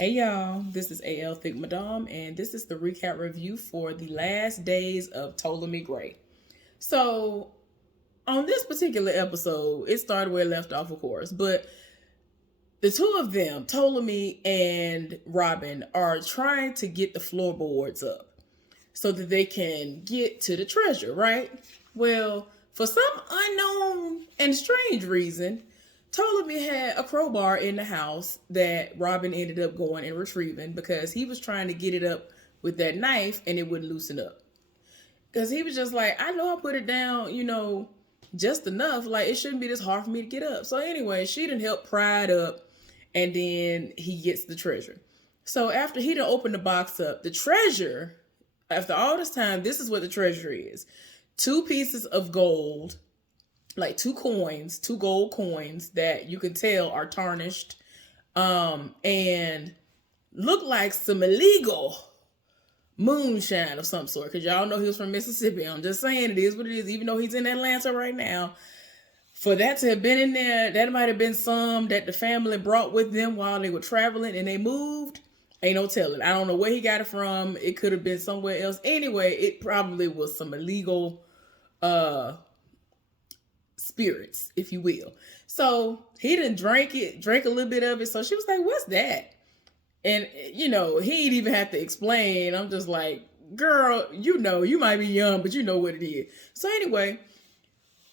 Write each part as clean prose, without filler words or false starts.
Hey y'all, this is AL Thick Madame, and this is the recap review for the last days of Ptolemy Gray. So, on this particular episode, it started where it left off, of course, but the two of them, Ptolemy and Robin, are trying to get the floorboards up so that they can get to the treasure, right? Well, for some unknown and strange reason, Ptolemy had a crowbar in the house that Robin ended up going and retrieving because he was trying to get it up with that knife and it wouldn't loosen up. Because he was just like, I know I put it down, just enough. Like, it shouldn't be this hard for me to get up. So anyway, she didn't help pry it up, and then he gets the treasure. So after he done opened the box up, the treasure, after all this time, this is what the treasure is. 2 pieces of gold, like 2 coins, 2 gold coins that you can tell are tarnished, and look like some illegal moonshine of some sort. Because y'all know he was from Mississippi. I'm just saying it is what it is. Even though he's in Atlanta right now, for that to have been in there, that might have been some that the family brought with them while they were traveling and they moved. Ain't no telling. I don't know where he got it from. It could have been somewhere else. Anyway, it probably was some illegal spirits, if you will. So he didn't drank a little bit of it. So she was like, what's that? And, he didn't even have to explain. I'm just like, girl, you might be young, but you know what it is. So anyway,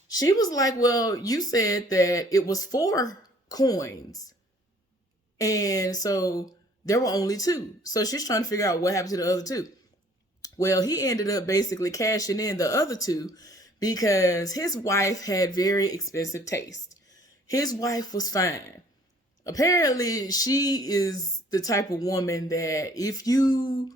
she was like, well, you said that it was 4 coins. And so there were only 2. So she's trying to figure out what happened to the other 2. Well, he ended up basically cashing in the other 2 because his wife had very expensive taste. His wife was fine. Apparently, she is the type of woman that if you're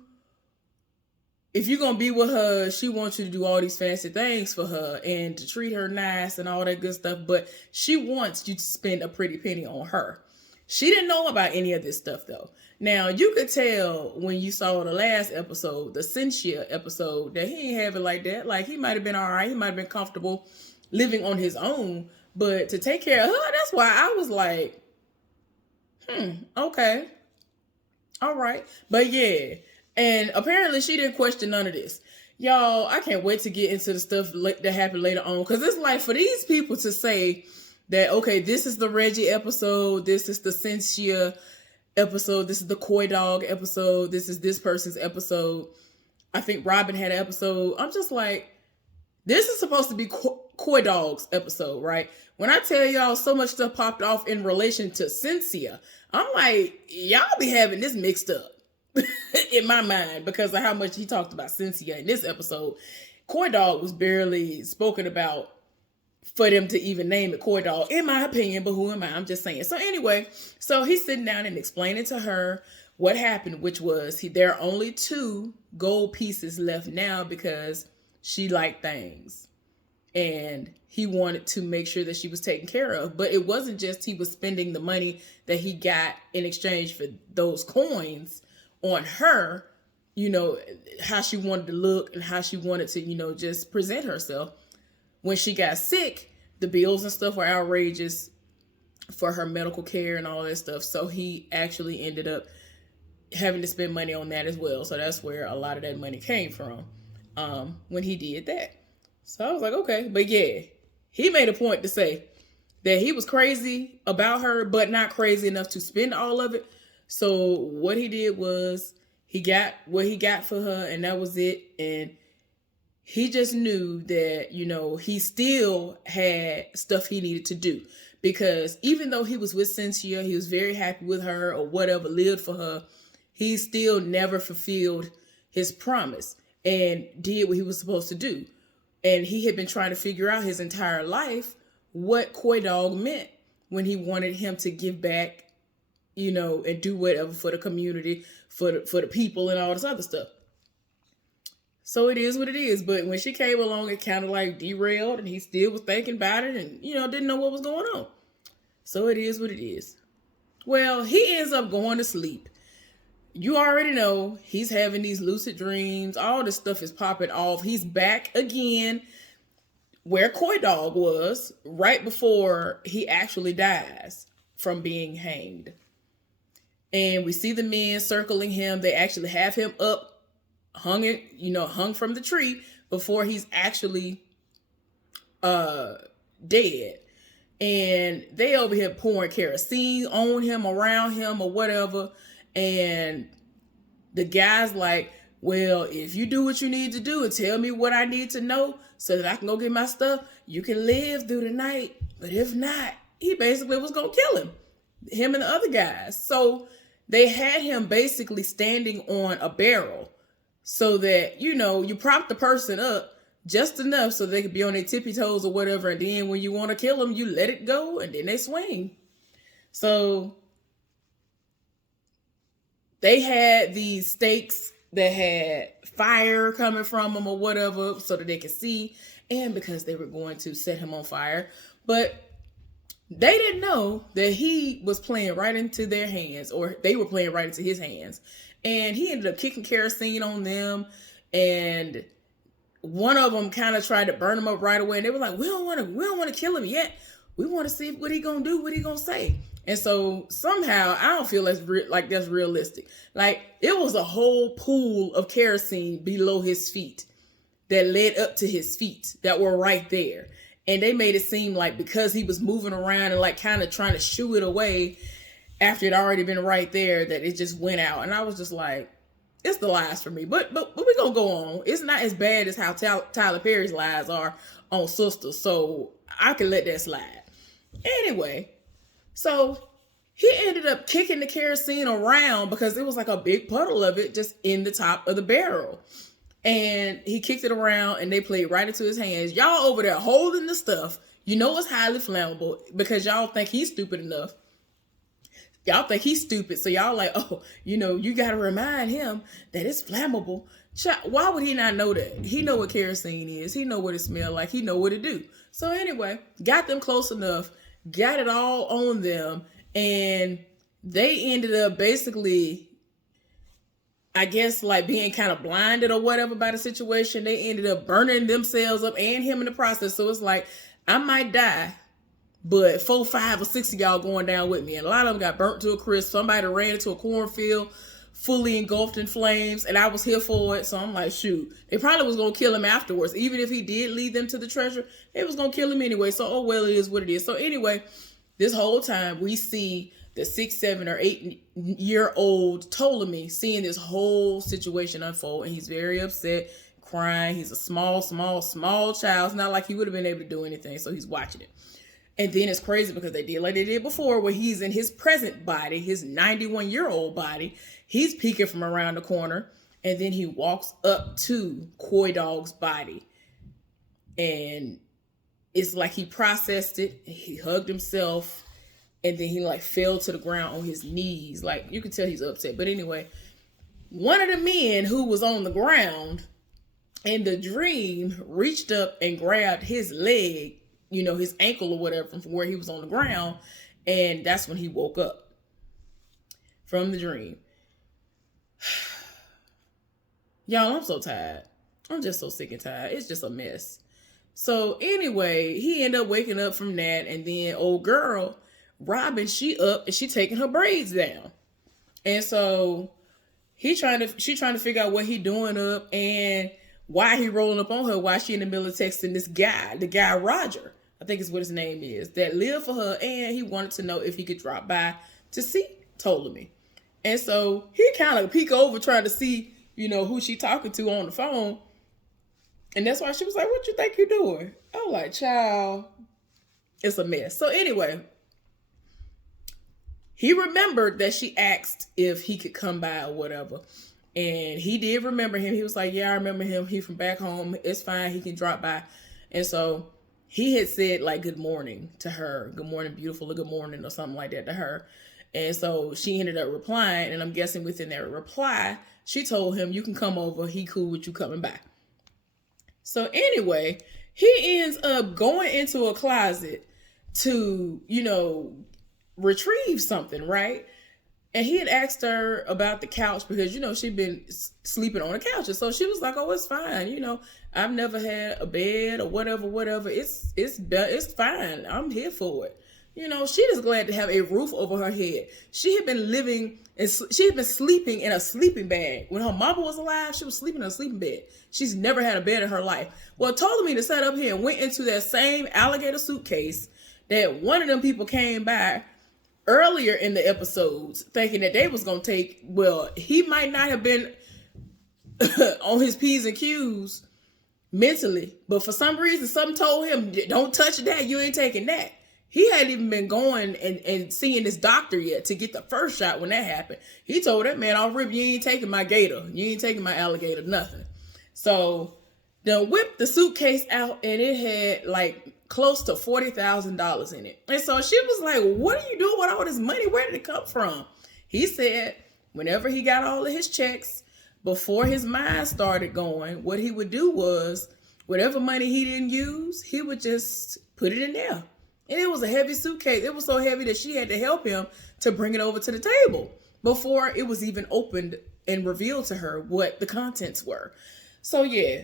going to be with her, she wants you to do all these fancy things for her and to treat her nice and all that good stuff, but she wants you to spend a pretty penny on her. She didn't know about any of this stuff, though. Now, you could tell when you saw the last episode, the Cynthia episode, that he ain't have it like that. Like, he might have been all right. He might have been comfortable living on his own. But to take care of her, that's why I was like, okay. All right. But yeah. And apparently she didn't question none of this. Y'all, I can't wait to get into the stuff that happened later on. Because it's like for these people to say that, okay, this is the Reggie episode. This is the Cynthia episode. This is the Coy Dog episode. This is this person's episode. I think Robin had an episode. I'm just like, this is supposed to be Coy Dog's episode, right? When I tell y'all so much stuff popped off in relation to Cynthia, I'm like, y'all be having this mixed up in my mind because of how much he talked about Cynthia in this episode. Coy Dog was barely spoken about for them to even name it Coy Dog, in my opinion, but who am I? I'm just saying. So anyway, so he's sitting down and explaining to her what happened, which was there are only 2 gold pieces left now because she liked things. And he wanted to make sure that she was taken care of. But it wasn't just he was spending the money that he got in exchange for those coins on her, how she wanted to look and how she wanted to, just present herself. When she got sick, the bills and stuff were outrageous for her medical care and all that stuff. So he actually ended up having to spend money on that as well. So that's where a lot of that money came from when he did that. So I was like, okay. But yeah, he made a point to say that he was crazy about her, but not crazy enough to spend all of it. So what he did was he got what he got for her, and that was it. And he just knew that, he still had stuff he needed to do. Because even though he was with Cynthia, he was very happy with her or whatever, lived for her, he still never fulfilled his promise and did what he was supposed to do. And he had been trying to figure out his entire life what Coy Dog meant when he wanted him to give back, and do whatever for the community, for the people and all this other stuff. So it is what it is. But when she came along, it kind of like derailed and he still was thinking about it and, didn't know what was going on. So it is what it is. Well, he ends up going to sleep. You already know he's having these lucid dreams. All this stuff is popping off. He's back again where Coy Dog was right before he actually dies from being hanged. And we see the men circling him. They actually have him up, hung from the tree before he's actually dead. And they over here pouring kerosene on him, around him, or whatever. And the guy's like, well, if you do what you need to do and tell me what I need to know so that I can go get my stuff, you can live through the night. But if not, he basically was going to kill him and the other guys. So they had him basically standing on a barrel so that, you prop the person up just enough so they could be on their tippy toes or whatever. And then when you want to kill them, you let it go and then they swing. So they had these stakes that had fire coming from them or whatever so that they could see, and because they were going to set him on fire. But they didn't know that he was playing right into their hands, or they were playing right into his hands. And he ended up kicking kerosene on them, and one of them kind of tried to burn him up right away. And they were like, we don't want to kill him yet. We want to see what he gonna do, what he gonna say. And so somehow I don't feel like that's realistic. Like, it was a whole pool of kerosene below his feet that led up to his feet that were right there. And they made it seem like because he was moving around and like kind of trying to shoo it away after it already been right there, that it just went out. And I was just like, it's the lies for me. But we're going to go on. It's not as bad as how Tyler Perry's lies are on Sisters. So I can let that slide. Anyway, so he ended up kicking the kerosene around because it was like a big puddle of it just in the top of the barrel. And he kicked it around and they played right into his hands. Y'all over there holding the stuff. You know it's highly flammable because y'all think he's stupid enough. Y'all think he's stupid. So y'all like, oh, you got to remind him that it's flammable. Why would he not know that? He know what kerosene is. He know what it smells like. He know what it do. So anyway, got them close enough, got it all on them. And they ended up basically, I guess, like being kind of blinded or whatever by the situation. They ended up burning themselves up and him in the process. So it's like, I might die, but 4, 5, or 6 of y'all going down with me. And a lot of them got burnt to a crisp. Somebody ran into a cornfield fully engulfed in flames, and I was here for it. So I'm like, shoot, they probably was going to kill him afterwards. Even if he did lead them to the treasure, they was going to kill him anyway. So, oh, well, it is what it is. So anyway, this whole time we see the 6, 7, or 8-year-old Ptolemy seeing this whole situation unfold, and he's very upset, crying. He's a small child. It's not like he would have been able to do anything, so he's watching it. And then it's crazy because they did like they did before, where he's in his present body, his 91-year-old body. He's peeking from around the corner, and then he walks up to Coy Dog's body. And it's like he processed it. He hugged himself, and then he like fell to the ground on his knees. Like, you can tell he's upset. But anyway, one of the men who was on the ground in the dream reached up and grabbed his leg, his ankle or whatever, from where he was on the ground. And that's when he woke up from the dream. Y'all, I'm so tired. I'm just so sick and tired. It's just a mess. So anyway, he ended up waking up from that. And then old girl, Robin, she up and she taking her braids down. And so she trying to figure out what he doing up and why he rolling up on her, why she in the middle of texting this guy, the guy Roger, I think is what his name is, that lived for her. And he wanted to know if he could drop by to see Ptolemy. And so he kind of peek over trying to see, who she talking to on the phone. And that's why she was like, what you think you're doing? I'm like, child, it's a mess. So anyway, he remembered that she asked if he could come by or whatever. And he did remember him. He was like, yeah, I remember him. He from back home. It's fine. He can drop by. And so he had said like, good morning to her. Good morning, beautiful, or good morning, or something like that to her. And so she ended up replying. And I'm guessing within that reply, she told him, you can come over. He cool with you coming by. So anyway, he ends up going into a closet to, retrieve something, right? And he had asked her about the couch because, she'd been sleeping on the couch. And so she was like, oh, it's fine. I've never had a bed or whatever. It's fine. I'm here for it. she is glad to have a roof over her head. She had been she had been sleeping in a sleeping bag. When her mama was alive, she was sleeping in a sleeping bed. She's never had a bed in her life. Well, Ptolemy to sat up here and went into that same alligator suitcase that one of them people came by earlier in the episodes thinking that they was going to take. Well, he might not have been on his P's and Q's mentally, but for some reason, something told him, don't touch that. You ain't taking that. He hadn't even been going and seeing this doctor yet to get the first shot when that happened. He told that man off rip, you ain't taking my gator. You ain't taking my alligator, nothing. So they whipped the suitcase out and it had like close to $40,000 in it. And so she was like, what are you doing with all this money? Where did it come from? He said whenever he got all of his checks, before his mind started going, what he would do was whatever money he didn't use, he would just put it in there. And it was a heavy suitcase. It was so heavy that she had to help him to bring it over to the table before it was even opened and revealed to her what the contents were. So yeah,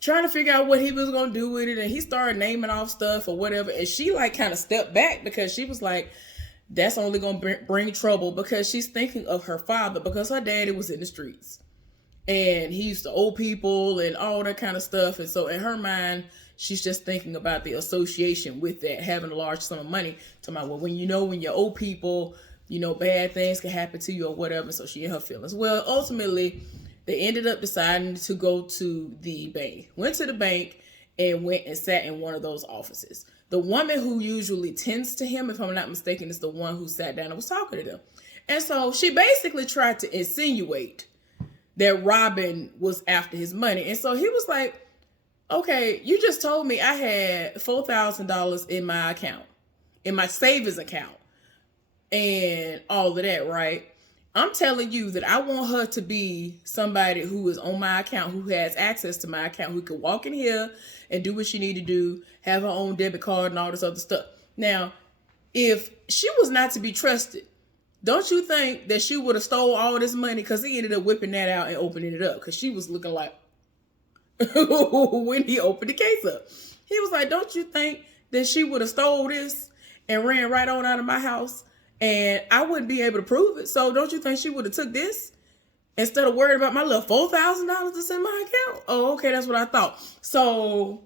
trying to figure out what he was going to do with it. And he started naming off stuff or whatever. And she like kind of stepped back because she was like, that's only going to bring trouble, because she's thinking of her father, because her daddy was in the streets and he used to owe people and all that kind of stuff. And so in her mind, she's just thinking about the association with that, having a large sum of money. Talking about, well, when you owe people, bad things can happen to you or whatever. So she in her feelings. Well, ultimately, they ended up deciding to go to the bank. Went to the bank and went and sat in one of those offices. The woman who usually tends to him, if I'm not mistaken, is the one who sat down and was talking to them. And so she basically tried to insinuate that Robin was after his money. And so he was like, okay, you just told me I had $4,000 in my account, in my savings account, and all of that, right? I'm telling you that I want her to be somebody who is on my account, who has access to my account, who can walk in here and do what she need to do, have her own debit card and all this other stuff. Now, if she was not to be trusted, don't you think that she would have stole all this money? Because he ended up whipping that out and opening it up, because she was looking like, when he opened the case up, he was like, don't you think that she would have stole this and ran right on out of my house and I wouldn't be able to prove it? So don't you think she would have took this instead of worrying about my little $4,000 that's in my account? Oh, okay, that's what I thought. So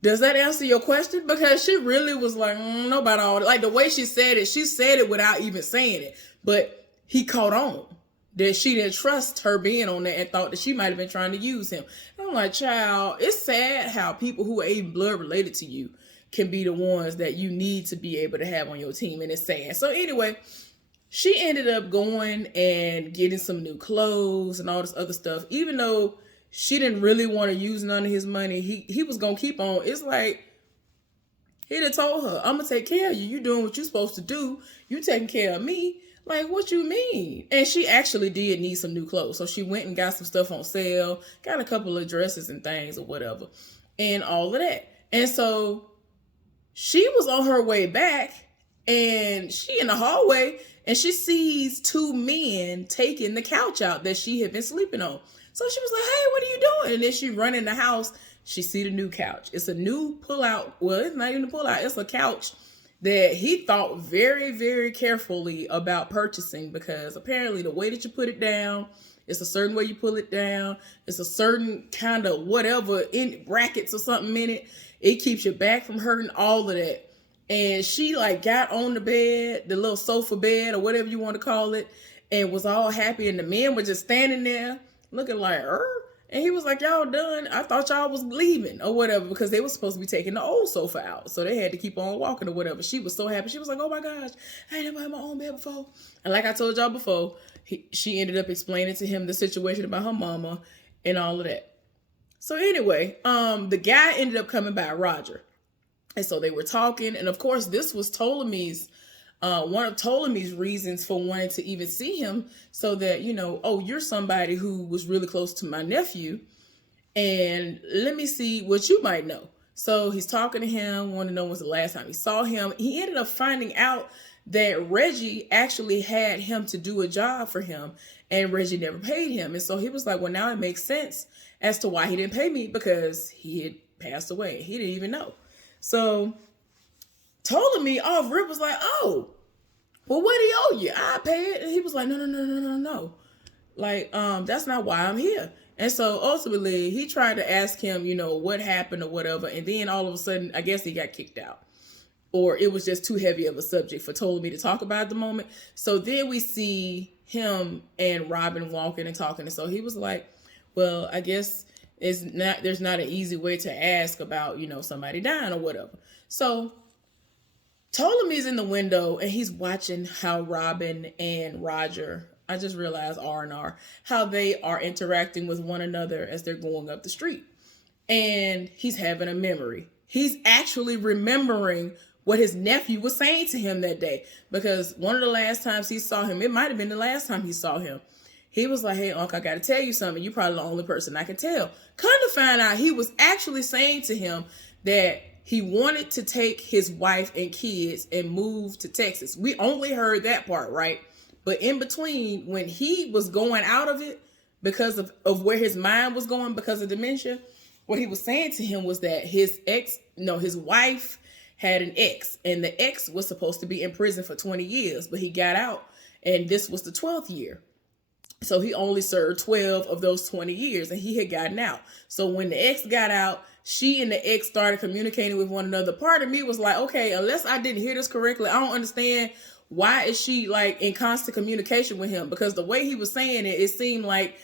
does that answer your question? Because she really was like, no about all that. Like the way she said it without even saying it, but he caught on that she didn't trust her being on there and thought that she might have been trying to use him. And I'm like, child, it's sad how people who are even blood related to you can be the ones that you need to be able to have on your team. And it's sad. So anyway, she ended up going and getting some new clothes and all this other stuff. Even though she didn't really want to use none of his money, he was going to keep on. It's like, he'd have told her, I'm going to take care of you. You doing what you're supposed to do. You taking care of me. Like, what you mean? And she actually did need some new clothes. So she went and got some stuff on sale, got a couple of dresses and things or whatever, and all of that. And so she was on her way back, and she in the hallway, and she sees two men taking the couch out that she had been sleeping on. So she was like, hey, what are you doing? And then she run in the house. She see the new couch. It's a new pull-out. Well, it's not even a pull-out. It's a couch that he thought very, very carefully about purchasing, because apparently the way that you put it down, it's a certain way you pull it down. It's a certain kind of whatever in brackets or something in it. It keeps your back from hurting, all of that. And she like got on the bed, the little sofa bed or whatever you want to call it, and was all happy. And the men were just standing there looking like, And he was like, y'all done? I thought y'all was leaving or whatever, because they were supposed to be taking the old sofa out. So they had to keep on walking or whatever. She was so happy. She was like, oh my gosh, I ain't never had my own bed before. And like I told y'all before, she ended up explaining to him the situation about her mama and all of that. So anyway, the guy ended up coming by, Roger. And so they were talking. And of course, this was Ptolemy's one of Ptolemy's reasons for wanting to even see him, so that, oh, you're somebody who was really close to my nephew, and let me see what you might know. So he's talking to him, wanting to know when's the last time he saw him. He ended up finding out that Reggie actually had him to do a job for him, and Reggie never paid him. And so he was like, well, now it makes sense as to why he didn't pay me, because he had passed away. He didn't even know. So Ptolemy off rip was like, oh, well, what do you owe you? I pay it. And he was like, no. Like, that's not why I'm here. And so ultimately he tried to ask him, what happened or whatever. And then all of a sudden, I guess he got kicked out. Or it was just too heavy of a subject for Ptolemy to talk about at the moment. So then we see him and Robin walking and talking. And so he was like, well, I guess there's not an easy way to ask about, somebody dying or whatever. So Ptolemy's in the window and he's watching how Robin and Roger, I just realized R&R, how they are interacting with one another as they're going up the street. And he's having a memory. He's actually remembering what his nephew was saying to him that day. Because one of the last times he saw him, it might have been the last time he saw him, he was like, hey, Uncle, I got to tell you something. You're probably the only person I can tell. Come to find out, he was actually saying to him that he wanted to take his wife and kids and move to Texas. We only heard that part, right? But in between, when he was going out of it because of where his mind was going because of dementia, what he was saying to him was that his wife had an ex, and the ex was supposed to be in prison for 20 years, but he got out, and this was the 12th year. So he only served 12 of those 20 years, and he had gotten out. So when the ex got out, she and the ex started communicating with one another. Part of me was like, okay, unless I didn't hear this correctly, I don't understand why is she like in constant communication with him? Because the way he was saying it, it seemed like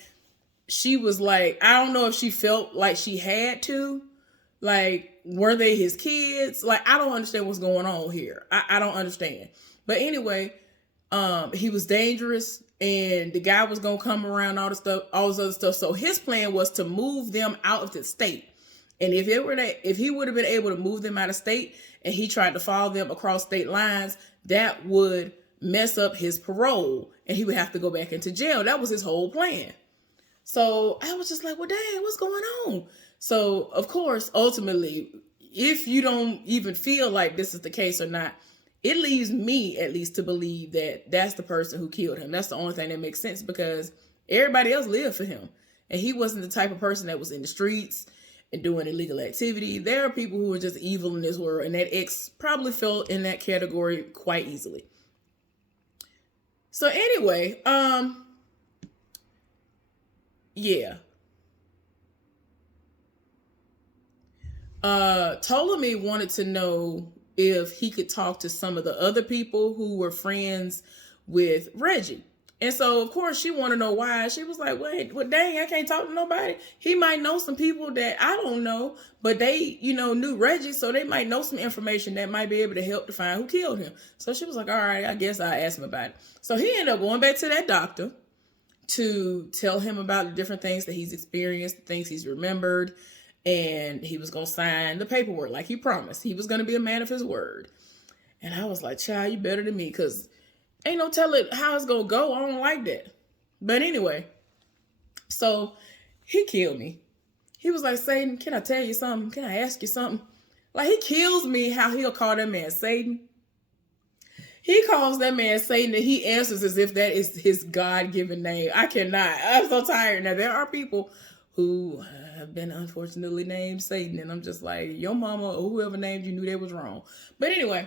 she was like, I don't know if she felt like she had to. Like, were they his kids? Like, I don't understand what's going on here. I don't understand. But anyway, he was dangerous and the guy was going to come around, all this other stuff. So his plan was to move them out of the state. And if he would have been able to move them out of state and he tried to follow them across state lines, that would mess up his parole and he would have to go back into jail. That was his whole plan. So I was just like, well, dang, what's going on? So, of course, ultimately, if you don't even feel like this is the case or not, it leaves me, at least, to believe that that's the person who killed him. That's the only thing that makes sense because everybody else lived for him. And he wasn't the type of person that was in the streets and doing illegal activity. There are people who are just evil in this world. And that ex probably fell in that category quite easily. So anyway, yeah. Ptolemy wanted to know if he could talk to some of the other people who were friends with Reggie. And so, of course, she wanted to know why. She was like, wait, well, dang, I can't talk to nobody. He might know some people that I don't know, but they, knew Reggie, so they might know some information that might be able to help to find who killed him. So she was like, all right, I guess I'll ask him about it. So he ended up going back to that doctor to tell him about the different things that he's experienced, the things he's remembered, and he was going to sign the paperwork like he promised. He was going to be a man of his word. And I was like, child, you better than me because ain't no telling how it's going to go. I don't like that. But anyway, so he killed me. He was like, Satan, can I tell you something? Can I ask you something? Like, he kills me how he'll call that man Satan. He calls that man Satan and he answers as if that is his God-given name. I cannot. I'm so tired. Now, there are people who have been unfortunately named Satan. And I'm just like, your mama or whoever named you knew they was wrong. But anyway,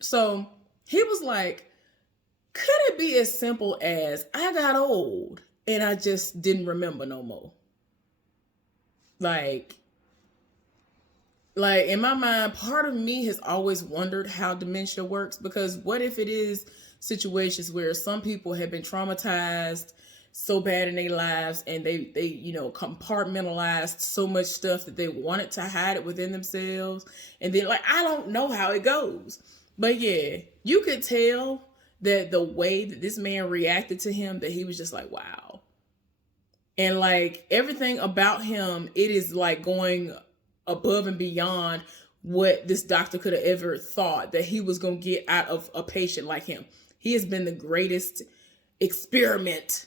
so he was like, could it be as simple as I got old and I just didn't remember no more? Like in my mind, part of me has always wondered how dementia works, because what if it is situations where some people have been traumatized so bad in their lives and they compartmentalized so much stuff that they wanted to hide it within themselves. And then I don't know how it goes, but yeah, you could tell that the way that this man reacted to him, that he was just like, wow. And everything about him, it is going above and beyond what this doctor could have ever thought that he was going to get out of a patient like him. He has been the greatest experiment,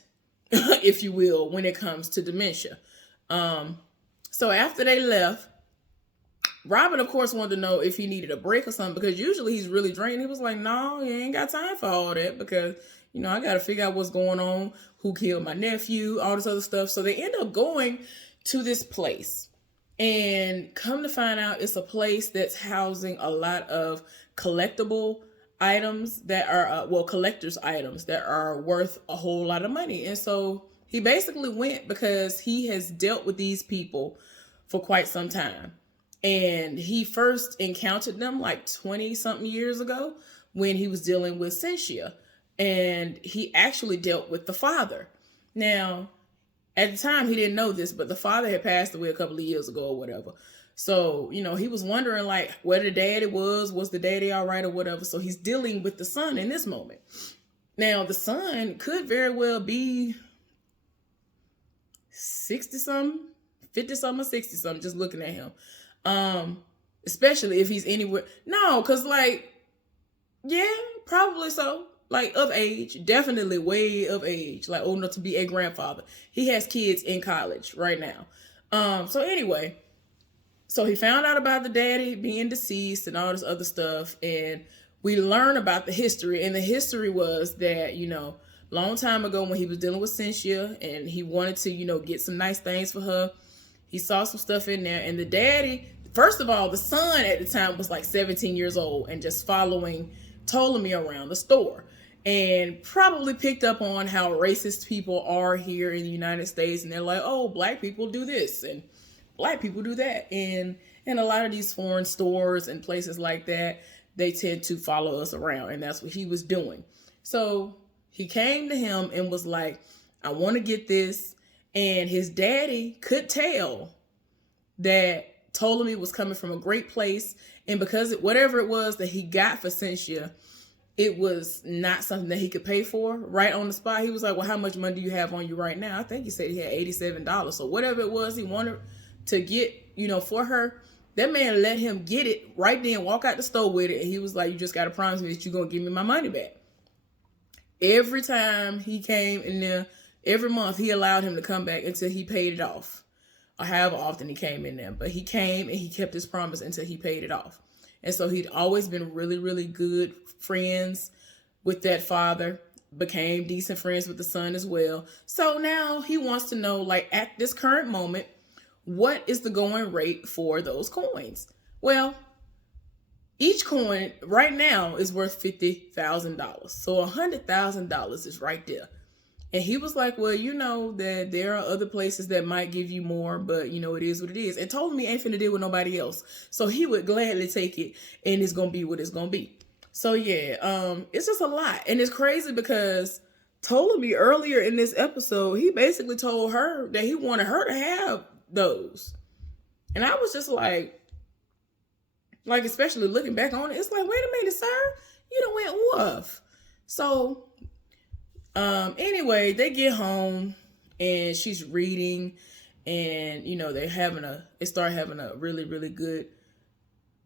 if you will, when it comes to dementia. So after they left, Robin, of course, wanted to know if he needed a break or something, because usually he's really drained. He was like, no, you ain't got time for all that because, I got to figure out what's going on, who killed my nephew, all this other stuff. So they end up going to this place. And come to find out, it's a place that's housing a lot of collectible items that are, collector's items that are worth a whole lot of money. And so he basically went because he has dealt with these people for quite some time. And he first encountered them like 20 something years ago when he was dealing with Cynthia. And he actually dealt with the father. Now, at the time, he didn't know this, but the father had passed away a couple of years ago or whatever. So, he was wondering like where the daddy was the daddy all right or whatever. So he's dealing with the son in this moment. Now, the son could very well be 60 something, 50 something or 60 something, just looking at him. Especially if he's anywhere. No, because like, yeah, probably so. Like of age, definitely way of age, like old enough to be a grandfather. He has kids in college right now. So anyway, so he found out about the daddy being deceased and all this other stuff. And we learn about the history. And the history was that, long time ago when he was dealing with Cynthia and he wanted to, get some nice things for her, he saw some stuff in there. And the daddy, first of all, the son at the time was like 17 years old and just following Ptolemy around the store. And probably picked up on how racist people are here in the United States. And they're like, oh, black people do this and black people do that. And in a lot of these foreign stores and places like that, they tend to follow us around. And that's what he was doing. So he came to him and was like, I want to get this. And his daddy could tell that Ptolemy was coming from a great place. And because whatever it was that he got for Cynthia, it was not something that he could pay for right on the spot. He was like, well, how much money do you have on you right now? I think he said he had $87. So whatever it was he wanted to get, for her, that man let him get it right then, walk out the store with it. And he was like, you just got to promise me that you're going to give me my money back. Every time he came in there, every month he allowed him to come back until he paid it off. Or however often he came in there. But he came and he kept his promise until he paid it off. And so he'd always been really, really good friends with that father, became decent friends with the son as well. So now he wants to know, like at this current moment, what is the going rate for those coins? Well, each coin right now is worth $50,000. So $100,000 is right there. And he was like, well, that there are other places that might give you more, but it is what it is. And Ptolemy ain't finna deal with nobody else. So he would gladly take it and it's going to be what it's going to be. So yeah, it's just a lot. And it's crazy because Ptolemy earlier in this episode, he basically told her that he wanted her to have those. And I was just like, especially looking back on it, it's like, wait a minute, sir, you done went woof. So anyway, they get home and she's reading and, they start having a really, really good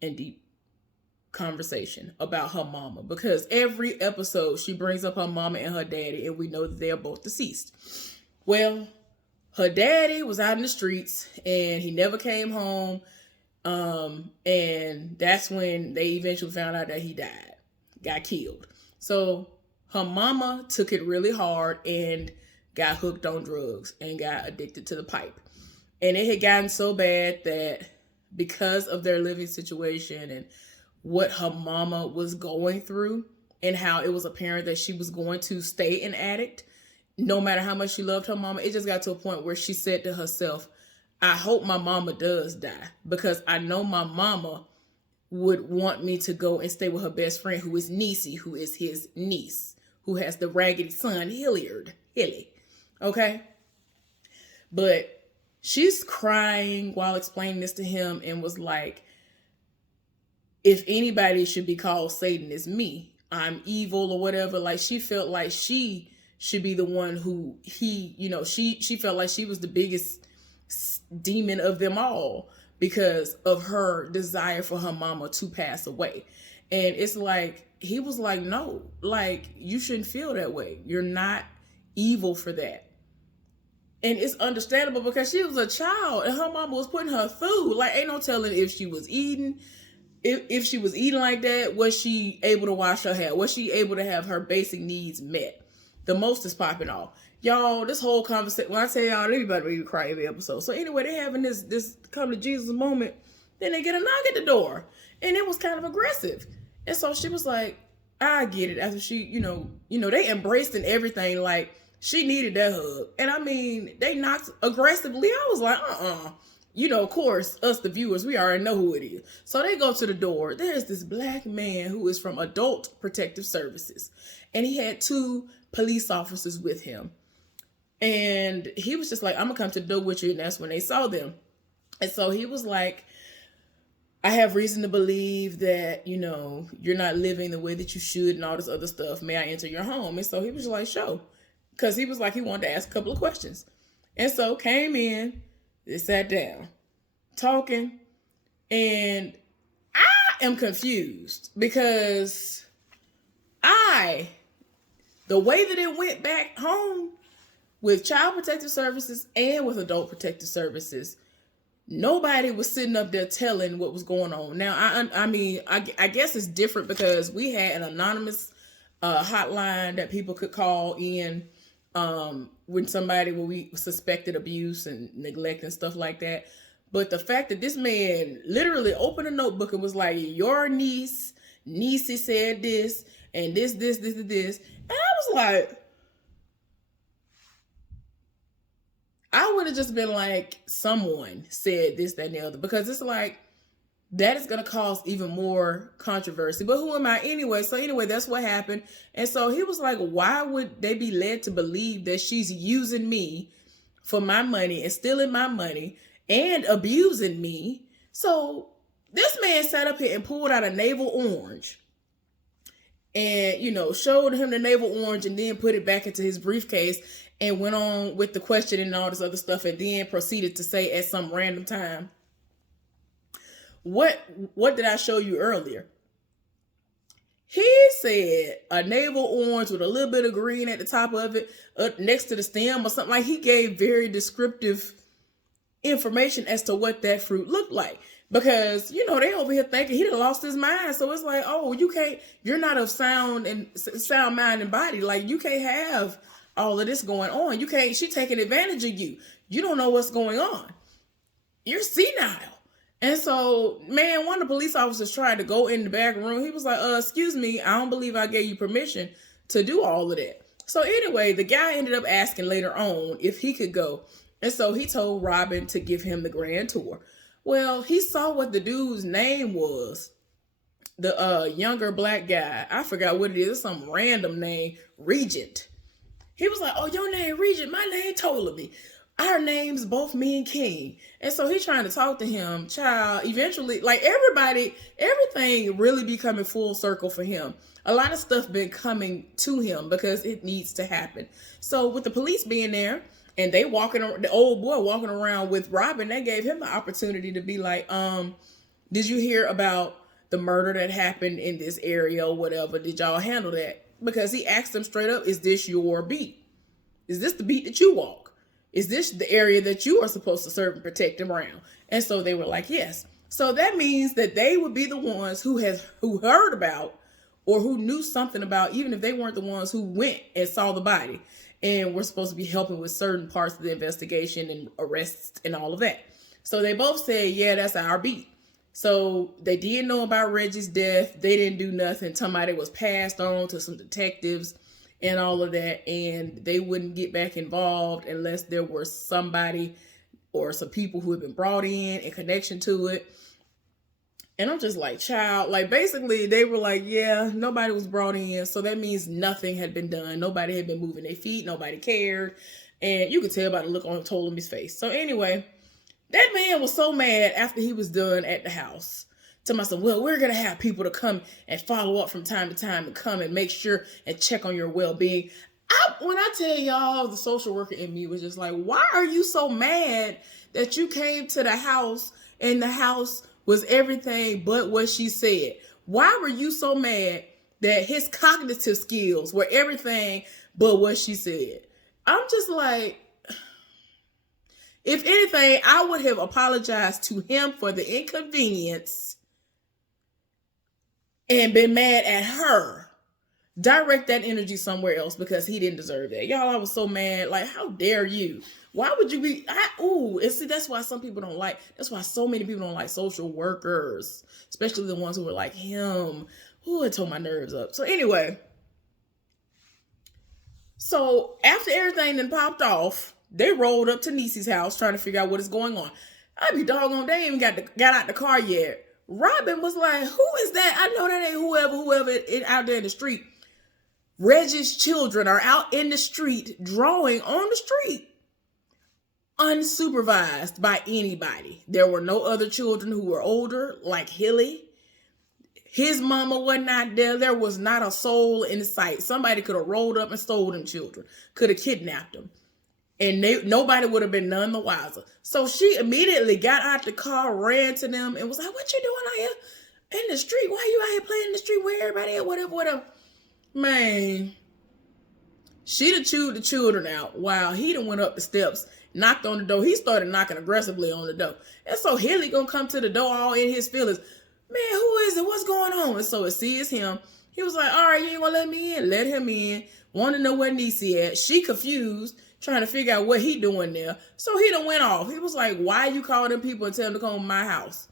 and deep conversation about her mama, because every episode she brings up her mama and her daddy, and we know that they are both deceased. Well, her daddy was out in the streets and he never came home. And that's when they eventually found out that he got killed. So her mama took it really hard and got hooked on drugs and got addicted to the pipe. And it had gotten so bad that because of their living situation and what her mama was going through and how it was apparent that she was going to stay an addict, no matter how much she loved her mama, it just got to a point where she said to herself, I hope my mama does die, because I know my mama would want me to go and stay with her best friend, who is Niecy, who is his niece, who has the raggedy son, Hilly. Okay? But she's crying while explaining this to him and was like, if anybody should be called Satan, it's me. I'm evil or whatever. Like, she felt like she should be the one who she felt like she was the biggest demon of them all because of her desire for her mama to pass away. And it's like, he was like, no, like, you shouldn't feel that way. You're not evil for that. And it's understandable because she was a child and her mama was putting her through. Like, ain't no telling if she was eating. If she was eating like that, was she able to wash her hair? Was she able to have her basic needs met? the most is popping off. Y'all, this whole conversation, when I tell y'all, everybody really cry every episode. So anyway, they having this come to Jesus moment. Then they get a knock at the door. And it was kind of aggressive. And so she was like, I get it. After she, they embraced and everything. Like, she needed that hug. And I mean, they knocked aggressively. I was like, of course, us, the viewers, we already know who it is. So they go to the door. There's this black man who is from Adult Protective Services. And he had 2 police officers with him. And he was just like, I'm going to come to the door with you. And that's when they saw them. And so he was like, I have reason to believe that, you're not living the way that you should and all this other stuff. May I enter your home? And so he was like, sure. Because he was like, he wanted to ask a couple of questions. And so came in, they sat down, talking. And I am confused because the way that it went back home with Child Protective Services and with Adult Protective Services, nobody was sitting up there telling what was going on. Now, I guess it's different because we had an anonymous hotline that people could call in when we suspected abuse and neglect and stuff like that. But the fact that this man literally opened a notebook and was like, your niecey said this, and this. And I was like, I would have just been like, someone said this, that, and the other, because it's like, that is going to cause even more controversy. But who am I anyway? So anyway, that's what happened. And so he was like, why would they be led to believe that she's using me for my money and stealing my money and abusing me? So this man sat up here and pulled out a navel orange and, showed him the navel orange and then put it back into his briefcase and went on with the question and all this other stuff, and then proceeded to say at some random time, what did I show you earlier? He said a navel orange with a little bit of green at the top of it, up next to the stem or something. Like, he gave very descriptive information as to what that fruit looked like. Because, they over here thinking he done lost his mind. So it's like, oh, you're not of sound mind and body. Like, you can't have all of this going on. She taking advantage of you. You don't know what's going on. You're senile. And so, man, one of the police officers tried to go in the back room. He was like, excuse me, I don't believe I gave you permission to do all of that. So anyway, the guy ended up asking later on if he could go. And so he told Robin to give him the grand tour. Well, he saw what the dude's name was. The younger black guy. I forgot what it is. It's some random name. Regent. He was like, oh, your name Regent. My name Ptolemy. Our names both mean king. And so he's trying to talk to him. Child, eventually, like everything really be coming full circle for him. A lot of stuff been coming to him because it needs to happen. So with the police being there, and they the old boy walking around with Robin, they gave him the opportunity to be like, did you hear about the murder that happened in this area or whatever? Did y'all handle that? Because he asked them straight up, is this your beat? Is this the beat that you walk? Is this the area that you are supposed to serve and protect around? And so they were like, yes. So that means that they would be the ones who heard about or who knew something about, even if they weren't the ones who went and saw the body. And we're supposed to be helping with certain parts of the investigation and arrests and all of that. So they both said, yeah, that's our beat. So they did know about Reggie's death. They didn't do nothing. Somebody was passed on to some detectives and all of that. And they wouldn't get back involved unless there were somebody or some people who had been brought in connection to it. And I'm just like, child, like basically they were like, yeah, nobody was brought in. So that means nothing had been done. Nobody had been moving their feet. Nobody cared. And you could tell by the look on Ptolemy's face. So anyway, that man was so mad after he was done at the house. To myself, well, we're going to have people to come and follow up from time to time and come and make sure and check on your well-being. When I tell y'all, the social worker in me was just like, why are you so mad that you came to the house and the house was everything but what she said? Why were you so mad that his cognitive skills were everything but what she said? I'm just like, if anything, I would have apologized to him for the inconvenience and been mad at her direct that energy somewhere else because he didn't deserve that. Y'all, I was so mad. Like, how dare you? Why would you be? And see, that's why some people don't like. That's why so many people don't like social workers, especially the ones who are like him. Ooh, it tore my nerves up. So anyway, so after everything then popped off, they rolled up to Niecy's house trying to figure out what is going on. I be doggone, they ain't even got out the car yet. Robin was like, "Who is that? I know that ain't whoever out there in the street." Reggie's children are out in the street drawing on the street, unsupervised by anybody. There were no other children who were older, like Hilly. His mama wasn't out there. There was not a soul in sight. Somebody could have rolled up and stole them children, could have kidnapped them. And nobody would have been none the wiser. So she immediately got out the car, ran to them, and was like, "What you doing out here in the street? Why you out here playing in the street where everybody at? Whatever. Man, she done chewed the children out while he done went up the steps, knocked on the door. He started knocking aggressively on the door. And so Hilly gonna come to the door all in his feelings. "Man, who is it? What's going on?" And so it sees him. He was like, "All right, you ain't gonna let me in." Let him in. Want to know where Niecy at. She confused, trying to figure out what he doing there. So he done went off. He was like, "Why you call them people and tell them to come to my house?"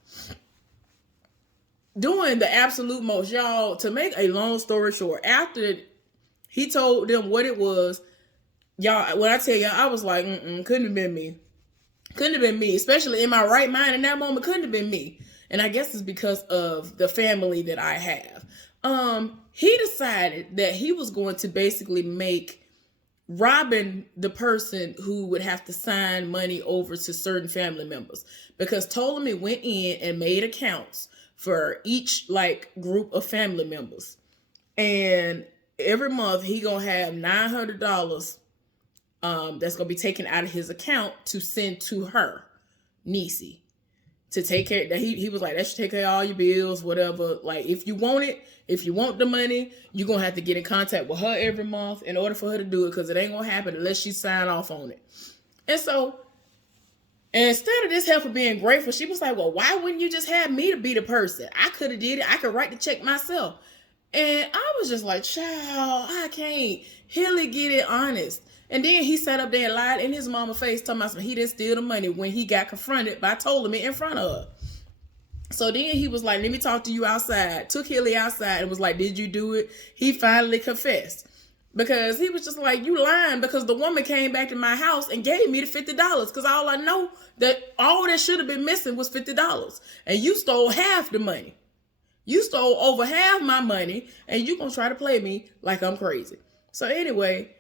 Doing the absolute most. Y'all, to make a long story short, after he told them what it was, y'all, when I tell y'all, I was like, couldn't have been me. Couldn't have been me, especially in my right mind in that moment. Couldn't have been me. And I guess it's because of the family that I have. He decided that he was going to basically make Robin the person who would have to sign money over to certain family members, because Ptolemy went in and made accounts for each like group of family members, and every month he gonna have $900 that's gonna be taken out of his account to send to her, Niecy, to take care. That he was like, that should take care of all your bills, whatever. Like, if you want it, if you want the money, you're gonna have to get in contact with her every month in order for her to do it, because it ain't gonna happen unless she sign off on it. And so instead of this heifer being grateful, she was like, "Well, why wouldn't you just have me to be the person? I could have did it. I could write the check myself." And I was just like, "Child, I can't." Hilly get it honest. And then he sat up there and lied in his mama's face, talking about he didn't steal the money when he got confronted by Ptolemy in front of her. So then he was like, "Let me talk to you outside." Took Hilly outside and was like, "Did you do it?" He finally confessed. Because he was just like, "You lying, because the woman came back to my house and gave me the $50. Because all I know that all that should have been missing was $50. And you stole half the money. You stole over half my money, and you gonna try to play me like I'm crazy." So anyway,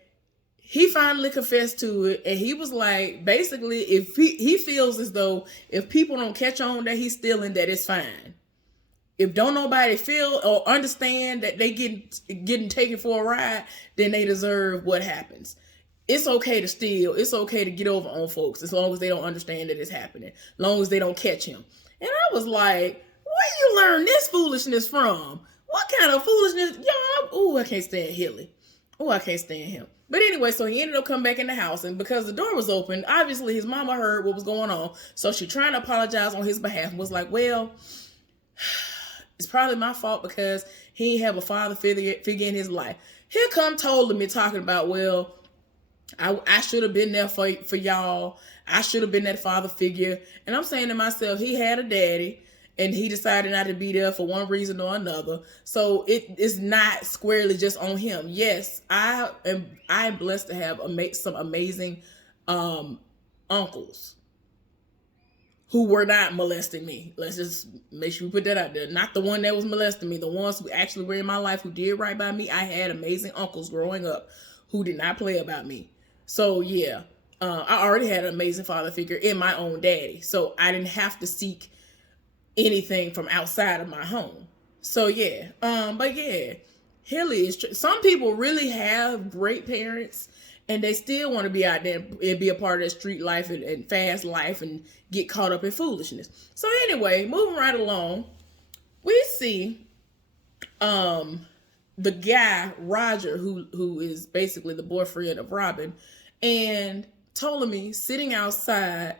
he finally confessed to it, and he was like, basically, if he feels as though if people don't catch on that he's stealing, that it's fine. If don't nobody feel or understand that they getting taken for a ride, then they deserve what happens. It's okay to steal. It's okay to get over on folks as long as they don't understand that it's happening. As long as they don't catch him. And I was like, where you learn this foolishness from? What kind of foolishness? Y'all, I can't stand Hilly. I can't stand him. But anyway, so he ended up coming back in the house, and because the door was open, obviously his mama heard what was going on. So she trying to apologize on his behalf and was like, "Well, it's probably my fault because he didn't have a father figure in his life." Here come Ptolemy talking about, "Well, I should have been there for y'all. I should have been that father figure." And I'm saying to myself, he had a daddy, and he decided not to be there for one reason or another. So it is not squarely just on him. Yes, I am blessed to have some amazing uncles who were not molesting me. Let's just make sure we put that out there. Not the one that was molesting me. The ones who actually were in my life, who did right by me. I had amazing uncles growing up who did not play about me. So yeah, I already had an amazing father figure in my own daddy. So I didn't have to seek anything from outside of my home. So yeah, but yeah, Hilly is some people really have great parents, and they still want to be out there and be a part of that street life and fast life and get caught up in foolishness. So anyway, moving right along, we see the guy Roger, who is basically the boyfriend of Robin, and Ptolemy sitting outside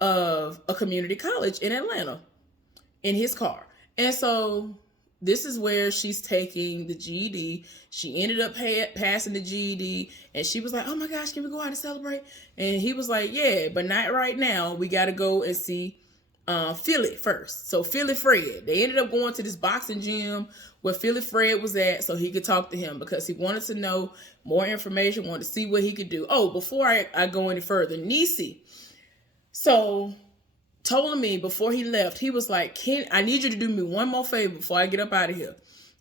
of a community college in Atlanta in his car. And so this is where she's taking the GED. She ended up passing the GED, and she was like, "Oh my gosh, can we go out and celebrate?" And he was like, "Yeah, but not right now. We got to go and see Philly first." So Philly Fred, they ended up going to this boxing gym where Philly Fred was at, so he could talk to him because he wanted to know more information, wanted to see what he could do. Oh, before I go any further, Nisi. So Ptolemy, before he left, he was like, I need you to do me one more favor before I get up out of here.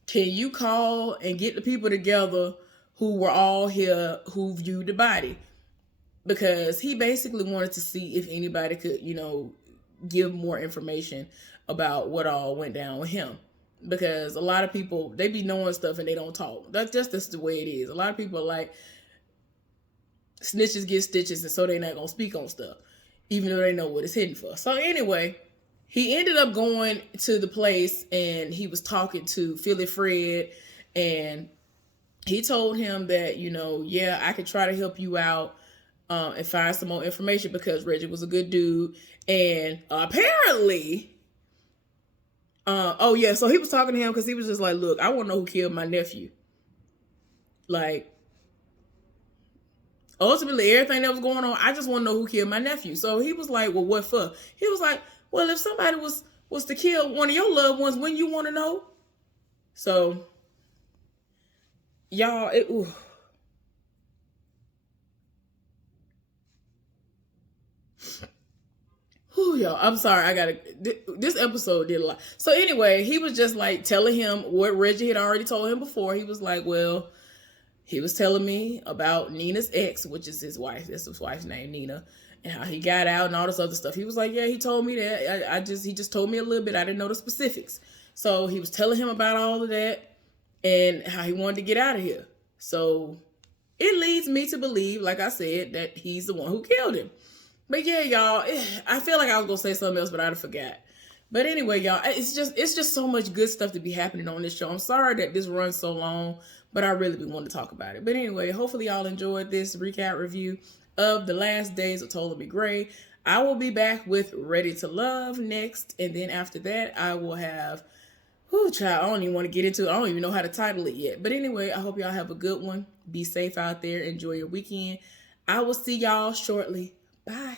Can you call and get the people together who were all here who viewed the body?" Because he basically wanted to see if anybody could, give more information about what all went down with him. Because a lot of people, they be knowing stuff and they don't talk. That's the way it is. A lot of people are like, snitches get stitches, and so they're not going to speak on stuff, even though they know what it's hidden for. So anyway, he ended up going to the place and he was talking to Philly Fred, and he told him that, yeah, I could try to help you out and find some more information because Reggie was a good dude. And apparently, so he was talking to him because he was just like, "Look, I want to know who killed my nephew." Like, ultimately, everything that was going on, I just want to know who killed my nephew. So he was like, "Well, what for?" He was like, "Well, if somebody was to kill one of your loved ones, wouldn't you want to know?" So, y'all, y'all, I'm sorry. This episode did a lot. So anyway, he was just like telling him what Reggie had already told him before. He was like, "Well, he was telling me about Nina's ex, which is his wife. That's his wife's name, Nina, and how he got out and all this other stuff." He was like, "Yeah, he told me that. He just told me a little bit. I didn't know the specifics." So he was telling him about all of that and how he wanted to get out of here. So it leads me to believe, like I said, that he's the one who killed him. But yeah, y'all, I feel like I was gonna say something else, but I forgot. But anyway, y'all, it's just so much good stuff to be happening on this show. I'm sorry that this runs so long, but I really want to talk about it. But anyway, hopefully y'all enjoyed this recap review of the last days of Ptolemy Gray. I will be back with Ready to Love next, and then after that, I will have, child, I don't even want to get into it. I don't even know how to title it yet. But anyway, I hope y'all have a good one. Be safe out there. Enjoy your weekend. I will see y'all shortly. Bye.